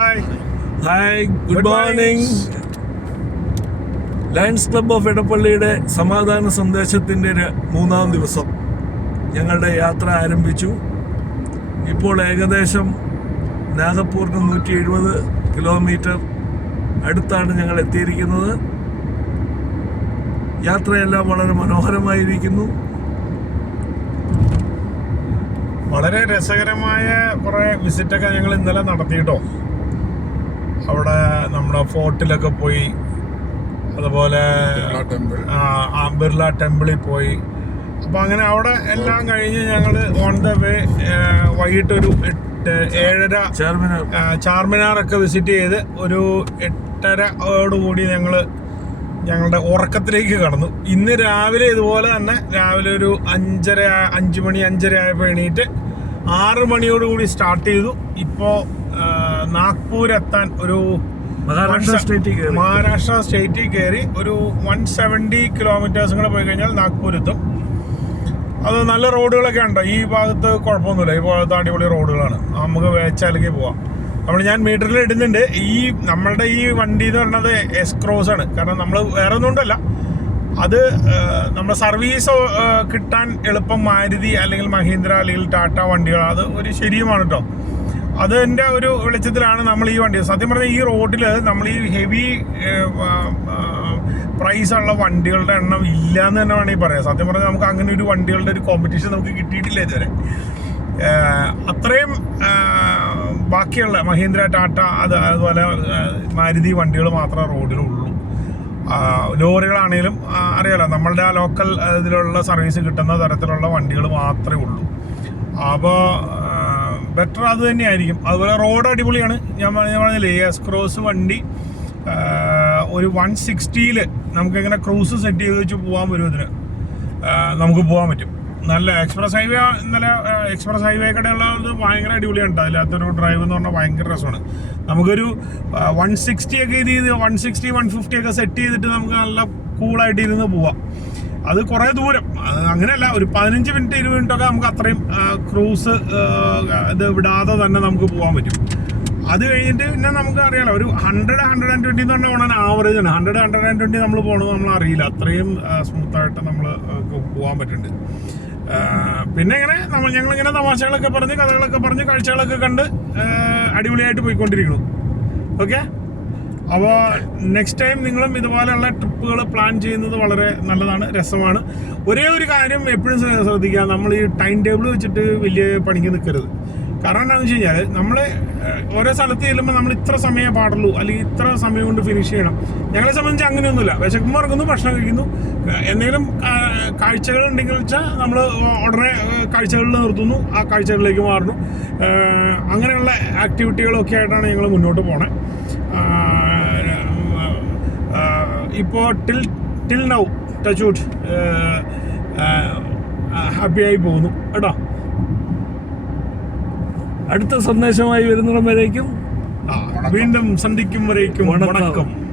Hi good morning lions club of എടപ്പള്ളിയുടെ സമാധാന സന്ദേശത്തിന്റെ മൂന്നാം ദിവസം ഞങ്ങളുടെ യാത്ര ആരംഭിച്ചു. ഇപ്പോൾ ഏകദേശം നാഗപ്പൂരിന് നൂറ്റി എഴുപത് കിലോമീറ്റർ അടുത്താണ് ഞങ്ങൾ എത്തിയിരിക്കുന്നത്. യാത്രയെല്ലാം വളരെ മനോഹരമായിരിക്കുന്നു. വളരെ രസകരമായ കുറേ വിസിറ്റൊക്കെ ഞങ്ങൾ ഇന്നലെ നടത്തിയിട്ടോ? അവിടെ നമ്മുടെ ഫോർട്ടിലൊക്കെ പോയി. അതുപോലെ ബിർള ടെമ്പിളിൽ പോയി. അപ്പൊ അങ്ങനെ അവിടെ എല്ലാം കഴിഞ്ഞ് ഞങ്ങൾ ഓൺ ദ വേ വൈകിട്ട് ഒരു എട്ട് ഏഴര ചാർമിനാറൊക്കെ വിസിറ്റ് ചെയ്ത് ഒരു എട്ടരയോടുകൂടി ഞങ്ങൾ ഞങ്ങളുടെ ഉറക്കത്തിലേക്ക് കടന്നു. ഇന്ന് രാവിലെ ഇതുപോലെ തന്നെ രാവിലെ ഒരു അഞ്ചര അഞ്ച് മണി അഞ്ചര ആയപ്പോൾ എണീറ്റ് ആറ് മണിയോടുകൂടി സ്റ്റാർട്ട് ചെയ്തു. ഇപ്പോൾ നാഗ്പൂർ എത്താൻ ഒരു മഹാരാഷ്ട്ര സ്റ്റേറ്റിൽ കയറി. മഹാരാഷ്ട്ര സ്റ്റേറ്റിൽ കയറി ഒരു വൺ സെവന്റി കിലോമീറ്റേഴ്സും കൂടെ പോയി കഴിഞ്ഞാൽ നാഗ്പൂർ എത്തും അത് നല്ല റോഡുകളൊക്കെ ഉണ്ട്? ഈ ഭാഗത്ത് കുഴപ്പമൊന്നുമില്ല. ഈ ഭാഗത്ത് അടിപൊളി റോഡുകളാണ്. നമുക്ക് വേച്ചാലേക്ക് പോവാം. നമ്മൾ ഞാൻ മീറ്ററിൽ ഇടുന്നുണ്ട്. ഈ നമ്മളുടെ ഈ വണ്ടി എന്ന് പറയുന്നത് എസ് ക്രോസ് ആണ്. കാരണം നമ്മൾ വേറെ ഒന്നും ഉണ്ടല്ല അത് നമ്മുടെ സർവീസ് കിട്ടാൻ എളുപ്പം മാരുതി അല്ലെങ്കിൽ മഹീന്ദ്ര അല്ലെങ്കിൽ ടാറ്റ വണ്ടികൾ. അത് ഒരു ശരിയുമാണ് കേട്ടോ അതിന്റെ ഒരു വെളിച്ചത്തിലാണ് നമ്മൾ ഈ വണ്ടി. സത്യം പറഞ്ഞാൽ ഈ റോഡിൽ നമ്മൾ ഈ ഹെവി പ്രൈസ് ഉള്ള വണ്ടികളുടെ എണ്ണം ഇല്ല എന്ന് തന്നെ വേണമെങ്കിൽ പറയാം. സത്യം പറഞ്ഞാൽ നമുക്ക് അങ്ങനെ ഒരു വണ്ടികളുടെ ഒരു കോമ്പറ്റീഷൻ നമുക്ക് കിട്ടിയിട്ടില്ല ഇതുവരെ. അത്രയും ബാക്കിയുള്ള മഹീന്ദ്ര ടാറ്റ അത് അതുപോലെ മാരുതി വണ്ടികൾ മാത്രമേ റോഡിലുള്ളൂ. ലോറികളാണെങ്കിലും അറിയാലോ നമ്മളുടെ ആ ലോക്കൽ ഇതിലുള്ള സർവീസ് കിട്ടുന്ന തരത്തിലുള്ള വണ്ടികൾ മാത്രമേ ഉള്ളൂ. അപ്പോൾ ബെറ്റർ അത് തന്നെയായിരിക്കും. അതുപോലെ റോഡ് അടിപൊളിയാണ്. ഞാൻ പറഞ്ഞ- പറഞ്ഞില്ലേ എസ് ക്രോസ് വണ്ടി ഒരു വൺ സിക്സ്റ്റിയിൽ നമുക്കിങ്ങനെ ക്രൂസ് സെറ്റ് ചെയ്ത് വെച്ച് പോകാൻ വരും നമുക്ക് പോകാൻ പറ്റും. നല്ല എക്സ്പ്രസ് ഹൈവേ ഇന്നലെ എക്സ്പ്രസ് ഹൈവേ കടയുള്ളത് ഭയങ്കര അടിപൊളിയാണ് ഒരു ഡ്രൈവ് എന്ന് പറഞ്ഞാൽ ഭയങ്കര രസമാണ്. നമുക്കൊരു വൺ സിക്സ്റ്റി ഒക്കെ ഇത് ചെയ്ത് വൺ സിക്സ്റ്റി വൺ ഫിഫ്റ്റി ഒക്കെ സെറ്റ് ചെയ്തിട്ട് നമുക്ക് നല്ല കൂളായിട്ട് ഇരുന്ന് പോവാം. അത് കുറേ ദൂരം. അങ്ങനെയല്ല ഒരു പതിനഞ്ച് മിനിറ്റ് ഇരുപത് മിനിറ്റ് ഒക്കെ നമുക്ക് അത്രയും ക്രൂസ് ഇത് വിടാതെ തന്നെ നമുക്ക് പോകാൻ പറ്റും. അത് കഴിഞ്ഞിട്ട് പിന്നെ നമുക്ക് അറിയാലോ ഒരു ഹൺഡ്രഡ് ഹൺഡ്രഡ് ആൻഡ് ട്വന്റി എന്ന് പറഞ്ഞാൽ പോകണ ആവറേജ് ആണ്. ഹൺഡ്രഡ് ഹൺഡ്രഡ് ആൻഡ് ട്വന്റി നമ്മൾ പോകണത് നമ്മൾ അറിയില്ല. അത്രയും സ്മൂത്ത് ആയിട്ട് നമ്മൾ പോകാൻ പറ്റുന്നുണ്ട്. പിന്നെ ഇങ്ങനെ നമ്മൾ ഞങ്ങളിങ്ങനെ തമാശകളൊക്കെ പറഞ്ഞ് കഥകളൊക്കെ പറഞ്ഞ് കാഴ്ചകളൊക്കെ കണ്ട് അടിപൊളിയായിട്ട് പോയിക്കൊണ്ടിരിക്കുന്നു. ഓക്കെ അപ്പോൾ നെക്സ്റ്റ് ടൈം നിങ്ങളും ഇതുപോലെയുള്ള ട്രിപ്പുകൾ പ്ലാൻ ചെയ്യുന്നത് വളരെ നല്ലതാണ് രസമാണ്. ഒരേ ഒരു കാര്യം എപ്പോഴും ശ്രദ്ധിക്കുക. നമ്മൾ ഈ ടൈം ടേബിൾ വെച്ചിട്ട് വലിയ പണിക്ക് നിൽക്കരുത് കാരണം എന്താണെന്ന് വെച്ച് കഴിഞ്ഞാൽ നമ്മൾ ഓരോ സ്ഥലത്ത് ചെല്ലുമ്പോൾ നമ്മൾ ഇത്ര സമയമേ പാടുള്ളൂ. അല്ലെങ്കിൽ ഇത്ര സമയം കൊണ്ട് ഫിനിഷ് ചെയ്യണം. ഞങ്ങളെ സംബന്ധിച്ച് അങ്ങനെയൊന്നുമില്ല. വിശക്കുമ്പോൾ ഇറങ്ങുന്നു ഭക്ഷണം കഴിക്കുന്നു. എന്തെങ്കിലും കാഴ്ചകൾ ഉണ്ടെങ്കിൽ വെച്ചാൽ നമ്മൾ ഉടനെ കാഴ്ചകളിൽ നിർത്തുന്നു. ആ കാഴ്ചകളിലേക്ക് മാറുന്നു. അങ്ങനെയുള്ള ആക്ടിവിറ്റികളൊക്കെ ആയിട്ടാണ് ഞങ്ങൾ മുന്നോട്ട് പോണേ. ഇപ്പോൾ till till now touch wood ഹാപ്പിയായി പോകുന്നു. കേട്ടോ? അടുത്ത സന്ദേശമായി വരുന്നിടം വരേക്കും. വീണ്ടും സന്ധിക്കും വരേക്കും. വണക്കം.